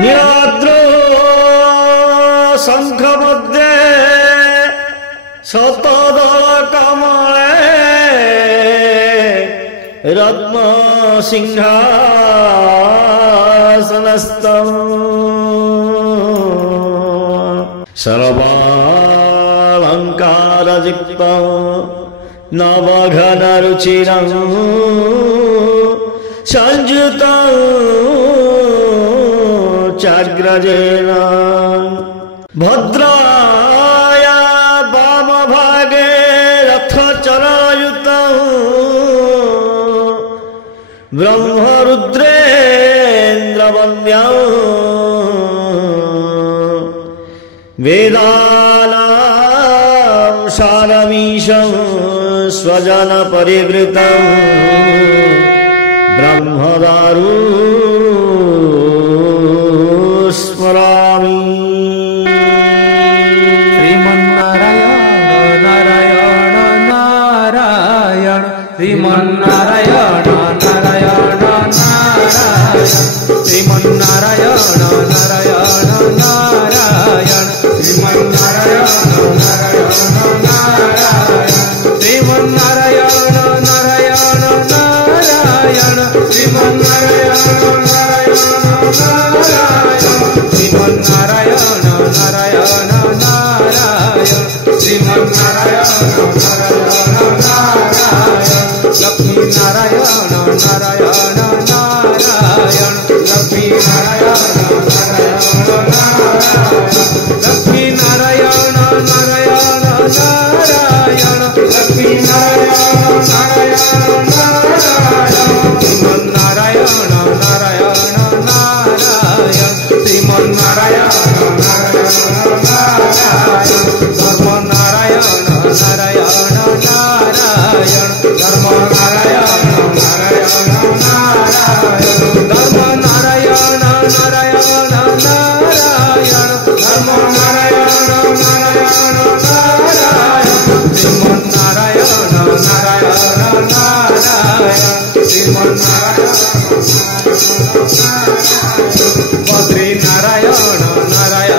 नीलाद्रो शंख मध्ये शतदल कमले रत्न सिंहासनस्थं सर्वालंकारयुक्तं नवघनरुचिरं संयुतं चाग्रजेन भद्राया वामभागे रथचरायुतं ब्रह्मरुद्रेन्द्रवन्द्यं वेदानां सारमीशं स्वजनपरिवृतं ब्रह्मदारु स्मरामि। श्रीमन्नारायण नारायण नारायण श्रीमन्नारायण नारायण नारायण श्रीमन्नारायण नारायण नारायण श्रीमन्नारायण नारायण नारायण श्रीमन्नारायण नारायण नारायण श्रीमन्नारायण नारायण नारायण श्रीमन्नारायण नारायण नारायण श्रीमन्नारायण नारायण नारायण लक्ष्मी नारायण नारायण नारायण लक्ष्मी नारायण नारायण नारायण लक्ष्मी नारायण नारायण नारायण लक्ष्मी नारायण नारायण नारायण श्रीमन्नारायण नारायण नारायण श्रीमन्नारायण नारायण नारायण धर्म नारायण नारायण नारायण धर्म नारायण नारायण नारायण धर्म नारायण नारायण नारायण धर्म नारायण नारायण नारायण श्रीमन्नारायण नारायण नारायण श्रीमन्नारायण बद्री नारायण नारायण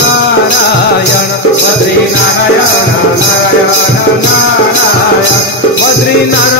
नारायण बद्री नारायण नारायण नारायण बद्री नारायण